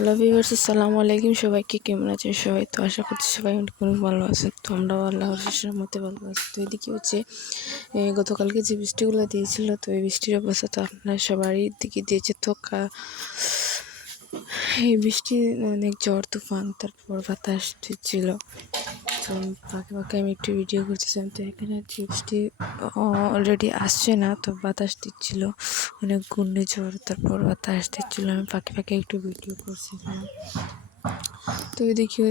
Hello viewers, আসসালামু আলাইকুম। সবাইকে কেমন আছেন সবাই? তো আশা করছি সবাই অনেক ভালো আছেন। তো আমরাও আল্লাহর রহমতে ভালো আছি। তো এদিকে হচ্ছে গতকালকে যে বৃষ্টিগুলো দিয়েছিল, তো এই বৃষ্টির অবস্থা তো আপনার সবারই দিকে দিয়েছে। তো এই বৃষ্টি অনেক ঝড় তুফান, তারপর বাতাস ছিল। তো ফাঁকে ফাঁকে আমি একটু ভিডিও করতেছিলাম। তো এখানে হচ্ছে বৃষ্টি অলরেডি আসছে না, তো বাতাস দিচ্ছিল, অনেক ঘূর্ণিঝড়, তারপর বাতাস দিচ্ছিল। আমি ফাঁকে ফাঁকে একটু ভিডিও করছিলাম। তো এদিকে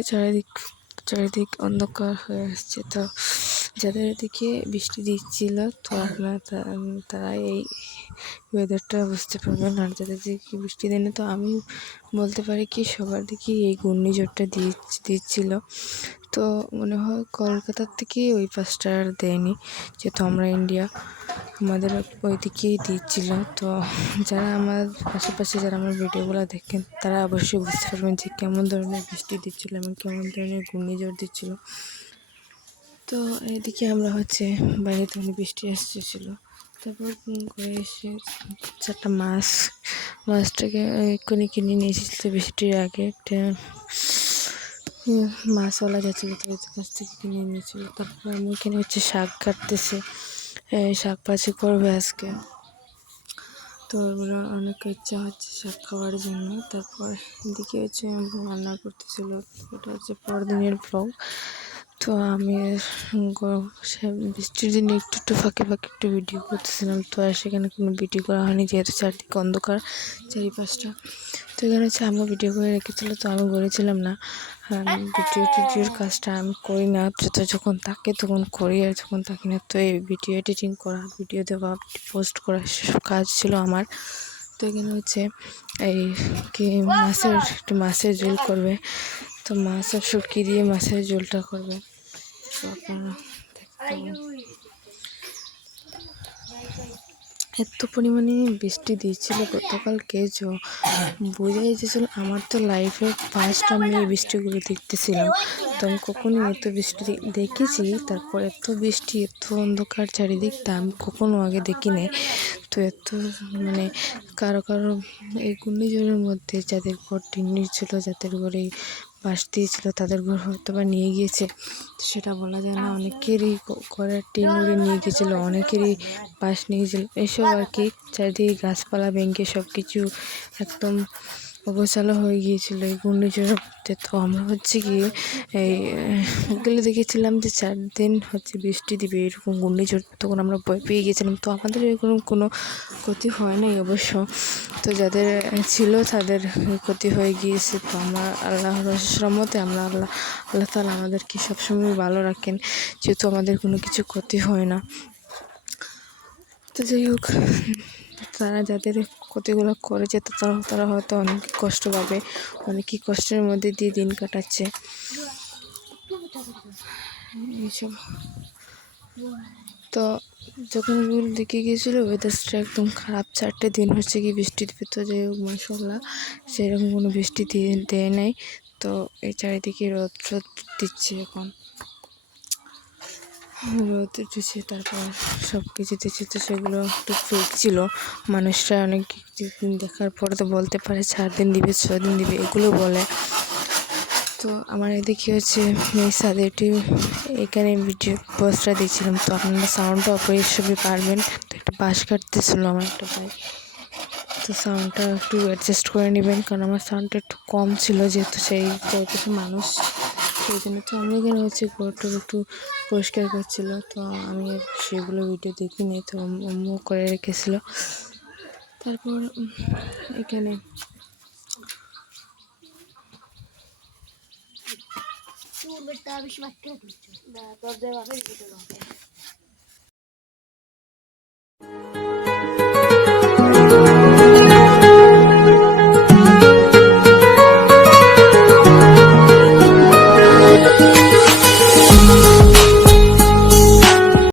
চারিদিক অন্ধকার হয়ে আসছে। তো যাদের দিকে বৃষ্টি দিচ্ছিল, তো আপনারা তারা এই ওয়েদারটা বুঝতে পারবেন। আর যাদের দিকে বৃষ্টি দেয়নি, তো আমি বলতে পারি কি সবার দিকে এই ঘূর্ণিঝড়টা দিচ্ছিল। তো মনে হয় কলকাতার থেকে ওই পাশটা আর দেয়নি, যেহেতু আমরা ইন্ডিয়া, আমাদের ওই দিকেই দিচ্ছিল। তো যারা আমার আশেপাশে যারা আমার ভিডিওগুলো দেখেন, তারা অবশ্যই বুঝতে পারবেন যে কেমন ধরনের বৃষ্টি দিচ্ছিল এবং কেমন ধরনের ঘূর্ণিঝড় দিচ্ছিল। তো এদিকে আমরা হচ্ছে বাইরে থেকে বৃষ্টি আসতেছিল, তারপর করে এসে চারটা মাছটাকে এক্ষুনি কিনে নিয়ে এসেছিল বৃষ্টির আগে। একটা মাছওয়ালা যাচ্ছিলো, তো ওদের কাছ থেকে কিনে নিয়েছিল। তারপর আমি এখানে হচ্ছে শাক কাটতেছে, শাক ভাজি করবে আজকে। তো ওগুলো অনেক ইচ্ছা হচ্ছে শাক খাওয়ার জন্য। তারপর এদিকে হচ্ছে রান্না করতেছিল, ওটা হচ্ছে পরদিনের ব্লগ। তো আমি বৃষ্টির দিনে একটু ফাঁকে একটু ভিডিও করতেছিলাম। তো আর সেখানে কোনো ভিডিও করা হয়নি, যেহেতু চারদিকে অন্ধকার চারিপাশটা। তো এখানে হচ্ছে আমি ভিডিও করে রেখেছিলো, তো আমি করেছিলাম না। ভিডিওর কাজটা আমি করি না, যখন থাকে তখন করি, আর যখন থাকি না তো এই ভিডিও এডিটিং করা, ভিডিও দেওয়া, পোস্ট করা সেসব কাজ ছিল আমার। তো এখানে হচ্ছে এই কি মাছের ঝোল করবে। তো মাছ আর শুটকি দিয়ে মাছের ঝোলটা করবে। তো আপনারা এত পরিমাণে বৃষ্টি দিয়েছিল গতকালকে, বোঝাই যাচ্ছিল। আমার তো লাইফে ফার্স্ট আমি এই বৃষ্টিগুলো দেখতেছিলাম। তো আমি কখনো এত বৃষ্টি দেখেছি, তারপর এত বৃষ্টি, এত অন্ধকার চারিদিক, তা আমি কখনো আগে দেখিনি। তো এত কারো এই ঘূর্ণিঝড়ের মধ্যে যাদের ঘর টিনের ছিল, যাদের ঘরে বাঁশ দিয়েছিল, তাদের ঘর হয়তো বা নিয়ে গিয়েছে, সেটা বলা যায় না। অনেকেরই ঘরের টিন উড়ে নিয়ে গিয়েছিলো, অনেকেরই বাঁশ নিয়ে গেছিলো, এসব আর কি। চারিদিকে গাছপালা ভেঙে সব কিছু একদম অগোছালো হয়ে গিয়েছিলো এই ঘূর্ণিঝড়ের মধ্যে। তো আমরা হচ্ছে গিয়ে ওগুলো দেখেছিলাম যে 4 দিন হচ্ছে বৃষ্টি দিবে, এরকম ঘূর্ণিঝড়। তখন আমরা ভয় পেয়ে গেছিলাম। তো আমাদের এরকম কোনো ক্ষতি হয় নাই অবশ্য। তো যাদের ছিল তাদের ক্ষতি হয়ে গিয়েছে। তো আমার আল্লাহর রহমতে আল্লাহ তাআলা আমাদেরকে সবসময় ভালো রাখেন, যেহেতু আমাদের কোনো কিছু ক্ষতি হয় না। তো যাই হোক, তারা যাদের ক্ষতিগুলো করেছে, তো তারা হয়তো অনেক কষ্ট পাবে, অনেকই কষ্টের মধ্যে দিয়ে দিন কাটাচ্ছে এইসব। তো যখন ওগুলো দেখে গিয়েছিলো ওয়েদারটা একদম খারাপ, 4টে দিন হচ্ছে কি বৃষ্টি দেবে। তো যাই হোক, মাশাআল্লাহ সেরকম কোনো বৃষ্টি দেয় নাই। তো এই চারিদিকে রোদ দিচ্ছে, এখন রোদ উঠেছে, তারপর সব কিছু দিচ্ছে। তো সেগুলো একটু ফেক ছিল, মানুষরা অনেক দিন দেখার পরে তো বলতে পারে 4 দিন দিবে, 6 দিন দিবে, এগুলো বলে। তো আমার এদিকে হচ্ছে সাদেরটি এখানে ভিডিও পোস্টটা দিয়েছিলাম। তো আপনারা সাউন্ডটা অপরিসরে পারবেন। তো একটা বাঁশ কাটতেছিল আমার একটা ভাই, তো সাউন্ডটা একটু অ্যাডজাস্ট করে নেবেন, কারণ আমার সাউন্ডটা একটু কম ছিল, যেহেতু সেই চারিপাশে মানুষ, সেই জন্য। তো আমি এখানে হচ্ছে ঘরটা একটু পরিষ্কার করছিল। তো আমি সেগুলো ভিডিও দেখিনি, তো আম্মু করে রেখেছিল। তারপর এখানে